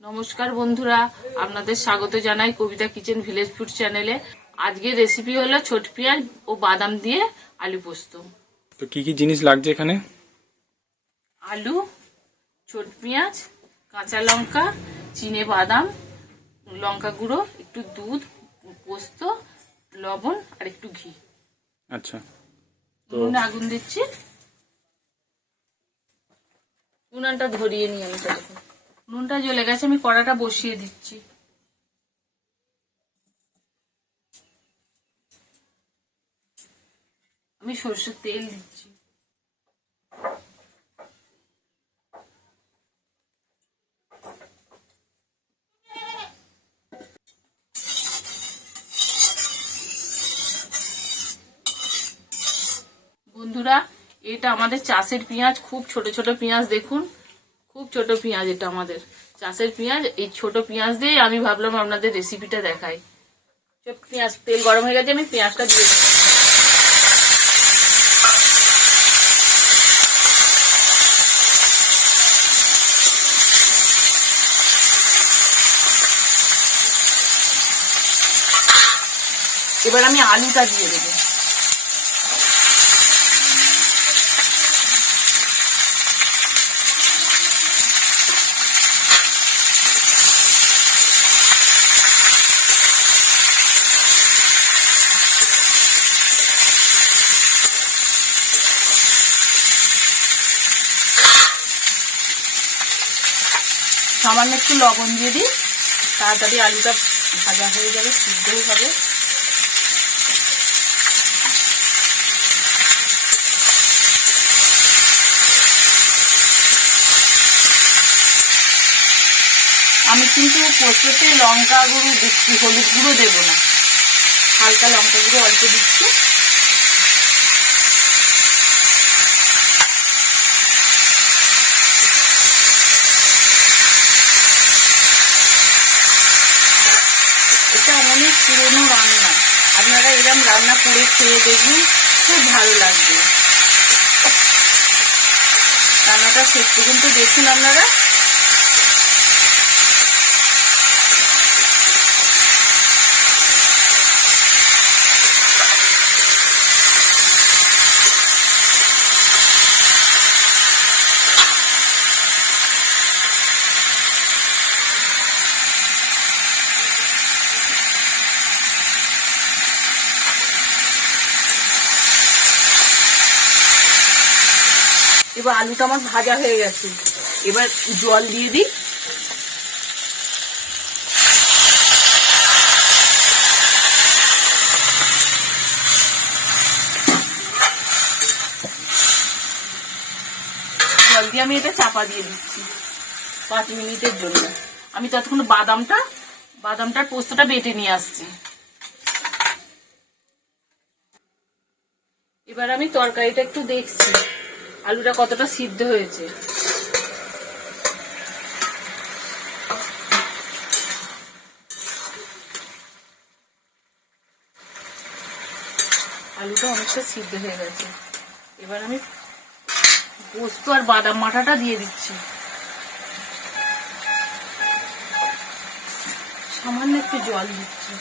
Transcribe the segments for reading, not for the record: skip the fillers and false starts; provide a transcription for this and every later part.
নমস্কার বন্ধুরা, আপনাদের স্বাগত জানাই কবিতা কিচেন ভিলেজ ফুড চ্যানেলে। আজকের রেসিপি হলো ছোট পেঁয়াজ ও বাদাম দিয়ে আলু পোস্ত। তো কি কি জিনিস লাগছে এখানে? আলু, ছোট পেঁয়াজ, কাঁচা লঙ্কা, চিনে বাদাম, লঙ্কা গুঁড়ো, একটু দুধ, পোস্ত, লবণ আর একটু ঘি। আচ্ছা, উনুনে আগুন দিচ্ছি। উনুনটা ধরিয়ে নিয়ে আমি তখন নুনটা জ্বলে গেছে, আমি কড়াটা বসিয়ে দিচ্ছি। আমি সরষের তেল দিচ্ছি। বন্ধুরা, এটা আমাদের চাষের পেঁয়াজ, খুব ছোট ছোট পেঁয়াজ, দেখুন খুব ছোট পেঁয়াজ। এটা আমাদের চাষের পেঁয়াজ। এই ছোট পেঁয়াজ দিয়ে আমি ভাবলাম আপনাদের রেসিপিটা দেখাই। পেঁয়াজ তেল গরম হয়ে গেছে, আমি পেঁয়াজটা দিয়ে দিচ্ছি। এবার আমি আলুটা দিয়ে দেবো। সামান্য একটু লবণ দিয়ে দিই, তাড়াতাড়ি আলুটা ভাজা হয়ে যাবে, সিদ্ধও হবে। আমি কিন্তু পোস্ততে লঙ্কা গুঁড়ো দিচ্ছি, হলুদ গুঁড়ো দেবো না, হালকা লঙ্কা গুঁড়ো অল্প দিচ্ছি। এটা আমাদের পুরোনো রান্না, আপনারা এরকম রান্না করে খেয়ে দেখবেন, খুব ভালো লাগবে। রান্নাটা শেষ পর্যন্ত দেখুন আপনারা। এবার আলুটা আমার ভাজা হয়ে গেছে, এবার জল দিয়ে দিই। জল দিয়ে আমি এটা চাপা দিয়ে দিচ্ছি 5 মিনিটের জন্য। আমি ততক্ষণ বাদামটার পোস্তটা বেটে নিয়ে আসছি। এবার আমি তরকারিটা একটু দেখছি আলুটা কতটা সিদ্ধ হয়েছে। আলুটা অনেকটা সিদ্ধ হয়ে গেছে। এবার আমি পোস্ত আর বাদাম মাঠাটা দিয়ে দিচ্ছি। সামান্য একটু জল দিচ্ছি।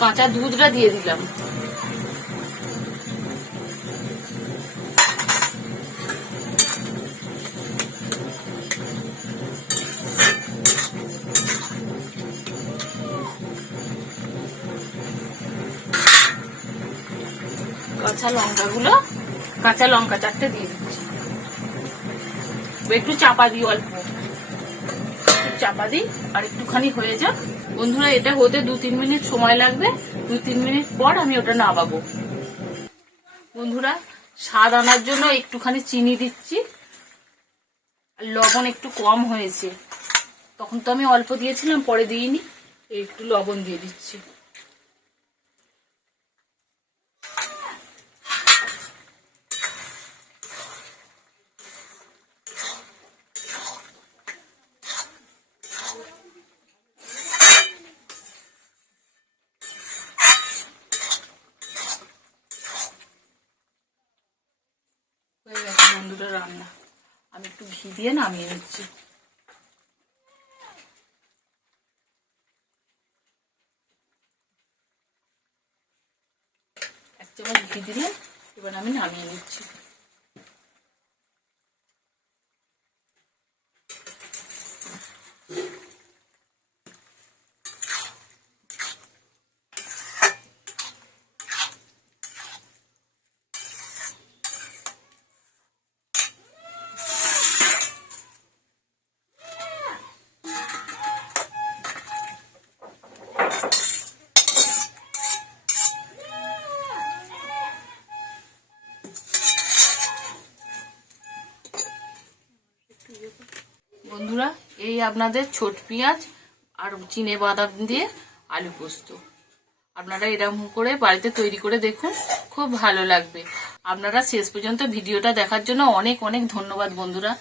কাঁচা দুধটা দিয়ে দিলাম। কাঁচা লঙ্কা 4টে দিয়ে দিচ্ছি। একটু চাপা দিই, অল্প চাপা দিই, আর একটুখানি হয়ে যাক। বন্ধুরা, এটা হতে 2-3 মিনিট সময় লাগবে। 2-3 মিনিট পর আমি ওটা নামাবো। বন্ধুরা, স্বাদ আনার জন্য একটুখানি চিনি দিচ্ছি। আর লবণ একটু কম হয়েছে, তখন তো আমি অল্প দিয়েছিলাম, পরে দিইনি। একটু লবণ দিয়ে দিচ্ছি। বন্ধুরা রান্না। আমি একটু ঘি দিয়ে নামিয়ে নিচ্ছি। এক চামচ ঘি দিলে এবার আমি নামিয়ে নিচ্ছি। বন্ধুরা, এই আপনাদের ছোট পেঁয়াজ আর চিনে বাদাম দিয়ে আলু পোস্ত। আপনারা এরকম করে বাড়িতে তৈরি করে দেখুন, খুব ভালো লাগবে। আপনারা শেষ পর্যন্ত ভিডিওটা দেখার জন্য অনেক অনেক ধন্যবাদ বন্ধুরা।